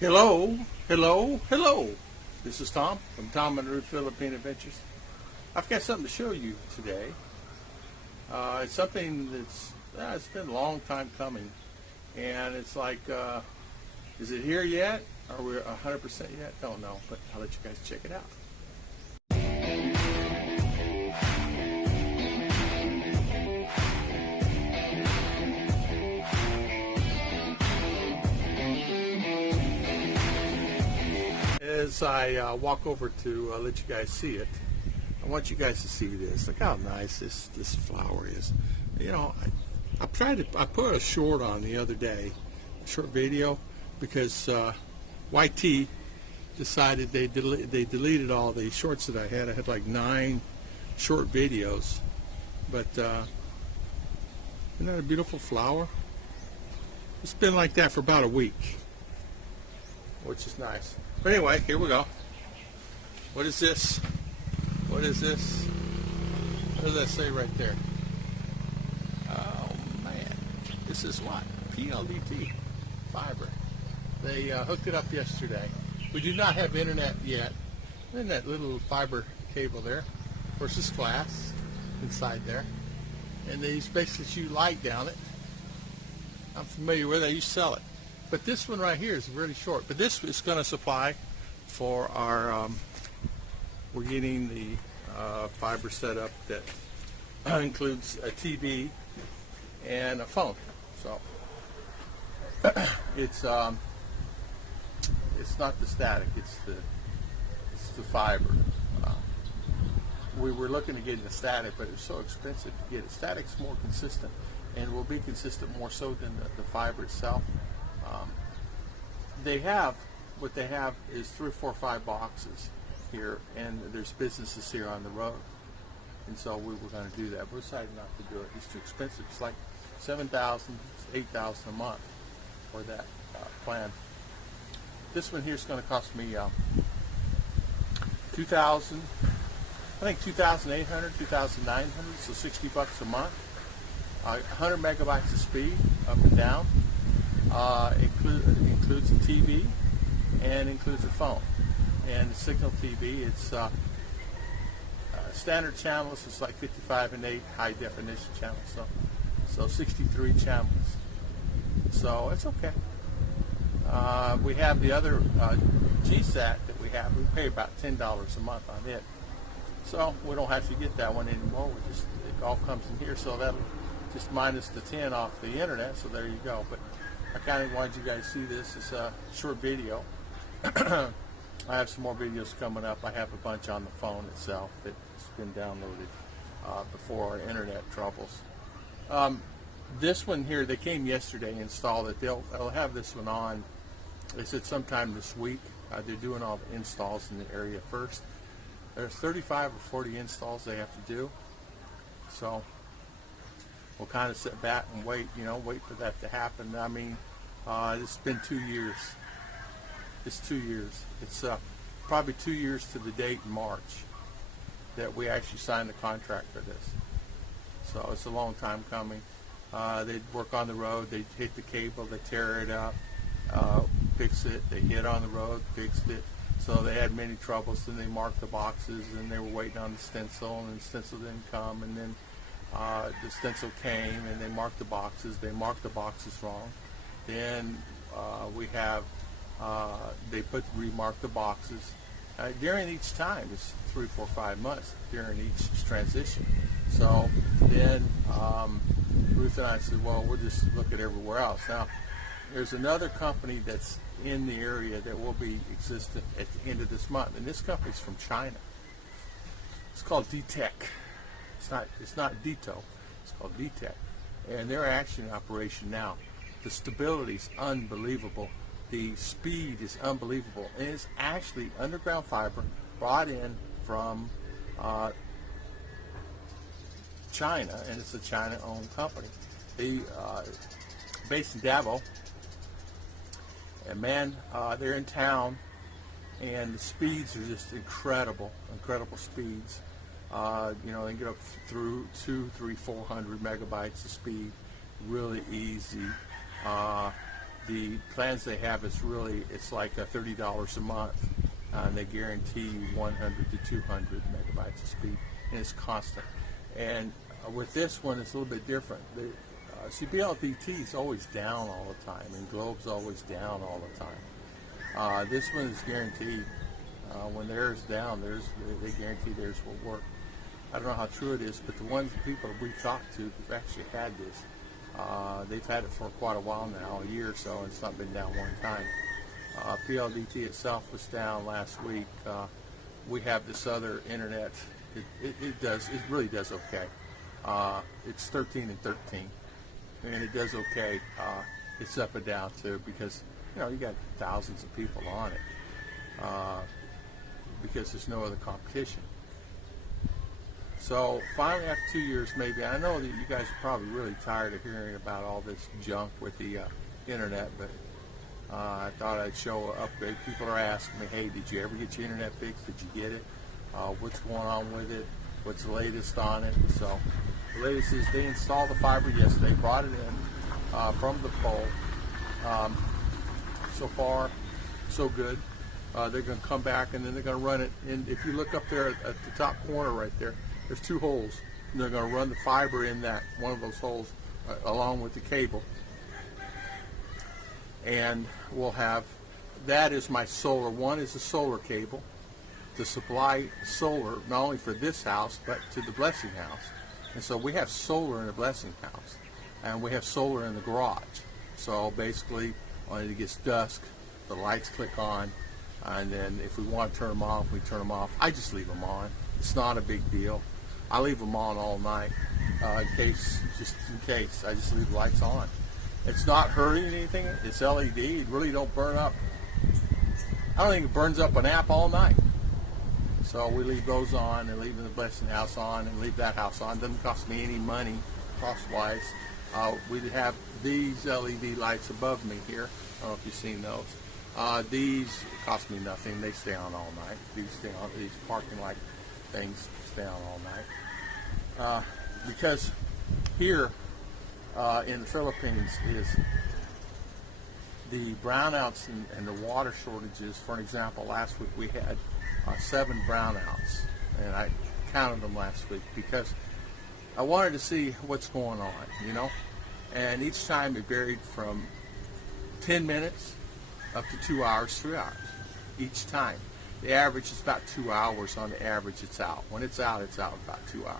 Hello, hello, hello. This is Tom from Tom and Ruth Philippine Adventures. I've got something to show you today. It's something that's it's been a long time coming, and it's like, is it here yet? Are we 100% yet? Don't know, but I'll let you guys check it out. As I walk over to let you guys see it, I want you guys to see this. Look how nice this flower is. You know, I put a short on the other day, a short video, because YT decided they deleted all the shorts that I had. I had like 9 short videos, but isn't that a beautiful flower? It's been like that for about a week, which is nice. But anyway, here we go. What is this? What is this? What does that say right there? Oh man, this is what? PLDT fiber. They hooked it up yesterday. We do not have internet yet. And that little fiber cable there. Of course, this glass inside there. And they basically shoot light down it. I'm familiar with it. I used to sell it. But this one right here is really short. But this is going to supply for our, we're getting the fiber setup that includes a TV and a phone. So it's not the static, it's the fiber. We were looking to get the static, but it's so expensive to get it. Static's more consistent and will be consistent more so than the fiber itself. What they have is 3 or 4 or 5 boxes here, and there's businesses here on the road, and so we were going to do that. We decided not to do it. It's too expensive. It's like $7,000, $8,000 a month for that plan. This one here is going to cost me $2,000. I think $2,800, $2,900, so $60 a month. 100 megabytes of speed up and down. Includes a TV and includes a phone. And the signal TV, it's standard channels. It's like 55 and 8 high definition channels. So 63 channels. So it's okay. We have the other GSAT that we have. We pay about $10 a month on it. So we don't have to get that one anymore. It all comes in here. So that'll just minus the 10 off the internet. So there you go. But I kind of wanted you guys to see this. It's a short video. I have some more videos coming up. I have a bunch on the phone itself that's been downloaded before our internet troubles. This one here, they came yesterday and installed it. They'll have this one on, they said sometime this week. They're doing all the installs in the area first. There's 35 or 40 installs they have to do. So we'll kind of sit back and wait, wait for that to happen. I mean, it's been 2 years. It's 2 years. It's probably 2 years to the date in March that we actually signed the contract for this. So it's a long time coming. They'd work on the road. They'd hit the cable. They tear it up, fix it. They hit on the road, fixed it. So they had many troubles. Then they marked the boxes, and they were waiting on the stencil, and the stencil didn't come. And then the stencil came, and they marked the boxes. They marked the boxes wrong. Then we have they remark the boxes. During each time, it's 3, 4, 5 months during each transition. So then Ruth and I said, well, we'll just look at everywhere else. Now, there's another company that's in the area that will be existent at the end of this month, and this company's from China. It's called DTEC. It's not DITO. It's called DTEC, and they're actually in operation now. The stability is unbelievable. The speed is unbelievable, and it's actually underground fiber brought in from China, and it's a China-owned company. They based in Davao, and man, they're in town, and the speeds are just incredible speeds. They can get up through 200, 300, 400 megabytes of speed, really easy. the plans they have is really, it's like $30 a month, and they guarantee 100 to 200 megabytes of speed, and it's constant. And with this one, it's a little bit different. See, BLDT is always down all the time, and Globe's always down all the time. This one is guaranteed. When theirs down, they guarantee theirs will work. I don't know how true it is, but the people we've talked to who've actually had this, they've had it for quite a while now, a year or so, and it's not been down one time. PLDT itself was down last week. We have this other internet. It really does okay. It's 13 and 13, and it does okay. It's up and down too, because you got thousands of people on it, because there's no other competition. So finally, after 2 years, maybe, I know that you guys are probably really tired of hearing about all this junk with the internet, but I thought I'd show an upgrade. People are asking me, hey, did you ever get your internet fixed? Did you get it? What's going on with it? What's the latest on it? So the latest is they installed the fiber yesterday, brought it in from the pole. So far, so good. They're going to come back, and then they're going to run it. And if you look up there at the top corner right there, there's 2 holes. And they're going to run the fiber in one of those holes along with the cable. And we'll have, that is my solar. One is a solar cable to supply solar, not only for this house, but to the Blessing house. And so we have solar in the Blessing house, and we have solar in the garage. So basically, when it gets dusk, the lights click on, and then if we want to turn them off, we turn them off. I just leave them on. It's not a big deal. I leave them on all night, just in case. I just leave the lights on. It's not hurting anything. It's LED. It really don't burn up. I don't think it burns up an app all night. So we leave those on, and leave the Blessing house on, and leave that house on. Doesn't cost me any money, cost-wise. We have these LED lights above me here. I don't know if you've seen those. These cost me nothing. They stay on all night. These stay on. These parking light things stay on all night. Because here in the Philippines is the brownouts and the water shortages. For an example, last week we had 7 brownouts, and I counted them last week because I wanted to see what's going on, And each time it varied from 10 minutes up to 2 hours, 3 hours each time. The average is about 2 hours on the average it's out. When it's out about 2 hours.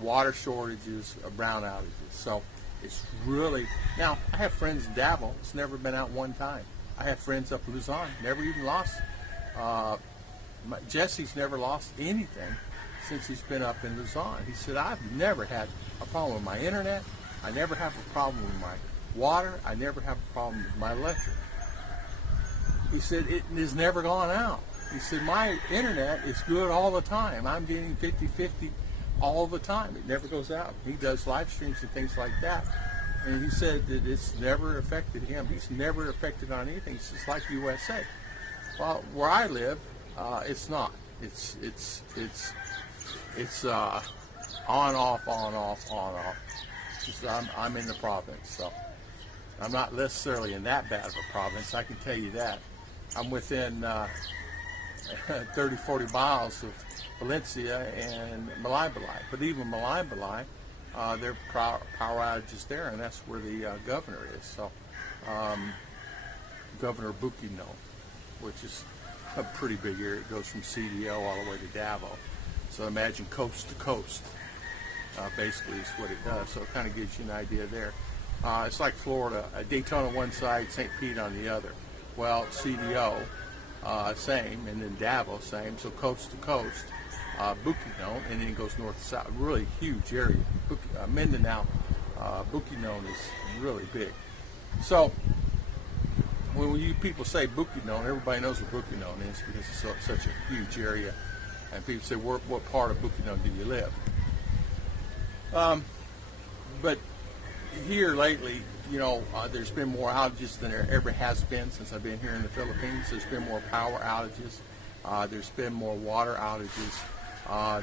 Water shortages, brown outages. So it's really, now I have friends in Davao, it's never been out one time. I have friends up in Luzon, never even lost, Jesse's never lost anything since he's been up in Luzon. He said, I've never had a problem with my internet, I never have a problem with my water, I never have a problem with my electric. He said, it has never gone out. He said, my internet is good all the time. I'm getting 50-50 all the time. It never goes out. He does live streams and things like that. And he said that it's never affected him. He's never affected on anything. It's just like USA. Well, where I live, it's not. It's on, off, on, off, on, off. Just, I'm in the province, so I'm not necessarily in that bad of a province. I can tell you that. I'm within 30, 40 miles of Valencia and Malaybalay. But even Malaybalay, there are power outages there, and that's where the governor is. So, Governor Bukidnon, which is a pretty big area. It goes from CDO all the way to Davao. So imagine coast to coast, basically is what it does. So it kind of gives you an idea there. It's like Florida, Daytona one side, St. Pete on the other. Well, CDO, same, and then Davao, same. So coast to coast, Bukidnon, and then it goes north to south. Really huge area. Mindinao Bukidnon is really big. So when you people say Bukidnon, everybody knows what Bukidnon is because it's such a huge area. And people say, what part of Bukidnon do you live? But here lately, there's been more outages than there ever has been since I've been here in the Philippines. There's been more power outages. There's been more water outages.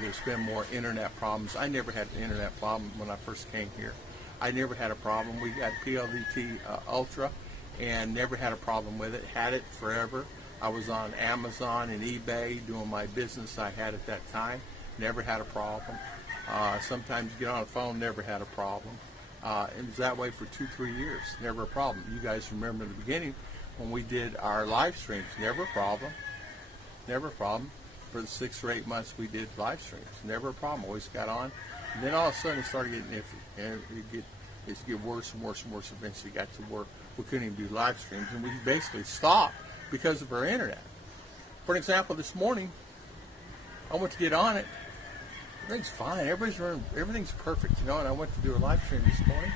There's been more internet problems. I never had an internet problem when I first came here. I never had a problem. We got PLDT Ultra, and never had a problem with it. Had it forever. I was on Amazon and eBay doing my business I had at that time. Never had a problem. Sometimes you get on the phone, never had a problem. It was that way for 2-3 years, never a problem. You guys remember in the beginning when we did our live streams, never a problem. Never a problem. For the 6 or 8 months we did live streams, never a problem. Always got on. And then all of a sudden it started getting iffy, and it get worse and worse and worse. Eventually got to where we couldn't even do live streams, and we basically stopped because of our internet. For example, this morning I went to get on it. Everything's fine. Everything's perfect, you know. And I went to do a live stream this morning.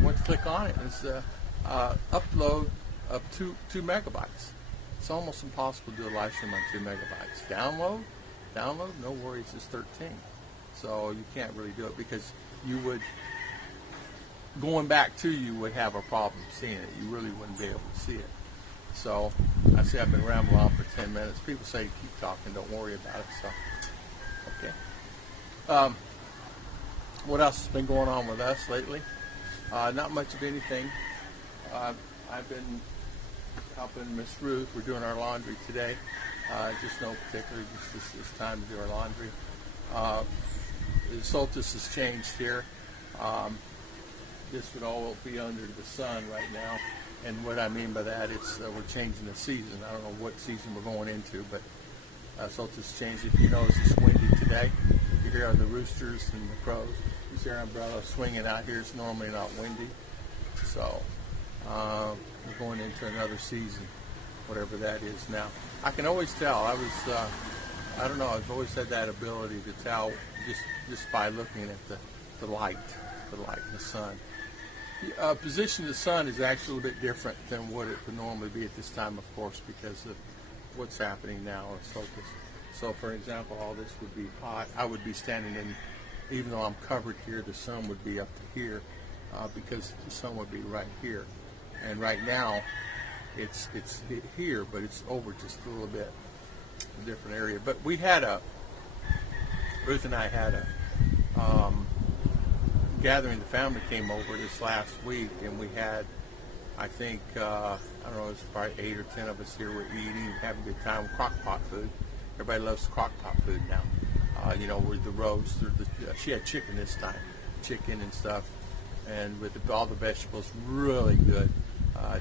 Went to click on it, and it's upload of 2 megabytes. It's almost impossible to do a live stream on 2 megabytes. Download, no worries, it's 13. So you can't really do it because you would, going back to you would have a problem seeing it. You really wouldn't be able to see it. So I say I've been rambling on for 10 minutes. People say keep talking, don't worry about it. So, okay. What else has been going on with us lately? Not much of anything. I've been helping Miss Ruth. We're doing our laundry today. Just no particular, just it's time to do our laundry. The solstice has changed here. This would all be under the sun right now. And what I mean by that, it's we're changing the season. I don't know what season we're going into, but solstice changed. If you notice, it's windy today. You hear the roosters and the crows. You see our umbrella swinging out here. It's normally not windy. So we're going into another season, whatever that is now. I can always tell. I don't know, I've always had that ability to tell just by looking at the light, the sun. The position of the sun is actually a little bit different than what it would normally be at this time, of course, because of what's happening now in solstice. So, for example, all this would be hot. I would be standing in, even though I'm covered here, the sun would be up to here because the sun would be right here. And right now, it's here, but it's over just a little bit, a different area. But we had Ruth and I had a gathering. The family came over this last week, and we had, I think, I don't know, it was probably 8 or 10 of us here. We're eating, having a good time with crock pot food. Everybody loves crock pot food now. You know, with the roast, she had chicken this time, chicken and stuff, and with all the vegetables, really good.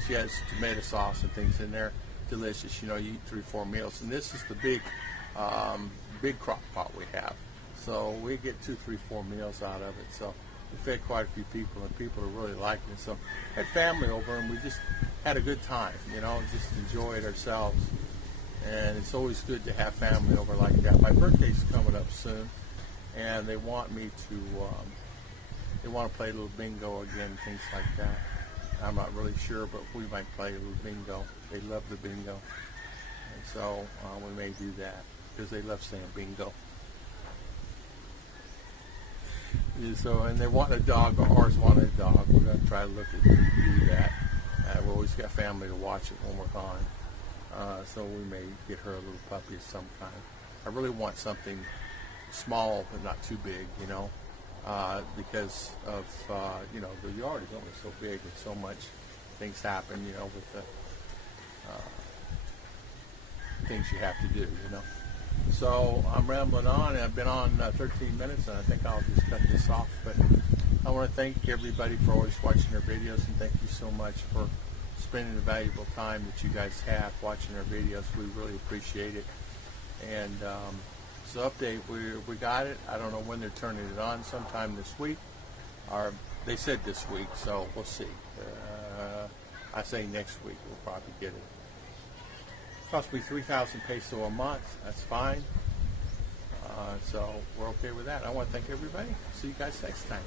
She has tomato sauce and things in there, delicious. You know, you eat 3-4 meals, and this is the big crock pot we have. So we get 2, 3, 4 meals out of it. So we fed quite a few people, and people are really liking it. So had family over, and we just had a good time. You know, just enjoyed ourselves. And it's always good to have family over like that. My birthday's coming up soon, and they want me to. They want to play a little bingo again, things like that. I'm not really sure, but we might play a little bingo. They love the bingo, and so we may do that because they love saying bingo. So, and they want a dog. Ours wanted a dog. We're going to try to look at do that. We always got family to watch it when we're gone, so we may get her a little puppy of some kind. I really want something small but not too big, you know. Because of, you know, the yard is only so big and so much things happen, you know, with the things you have to do, you know. So I'm rambling on, and I've been on 13 minutes, and I think I'll just cut this off. But I want to thank everybody for always watching our videos, and thank you so much for spending the valuable time that you guys have watching our videos. We really appreciate it. And so update, we got it. I don't know when they're turning it on, sometime this week. Or they said this week, so we'll see. I say next week we'll probably get it. It costs me 3,000 peso a month. That's fine. So we're okay with that. I want to thank everybody. See you guys next time.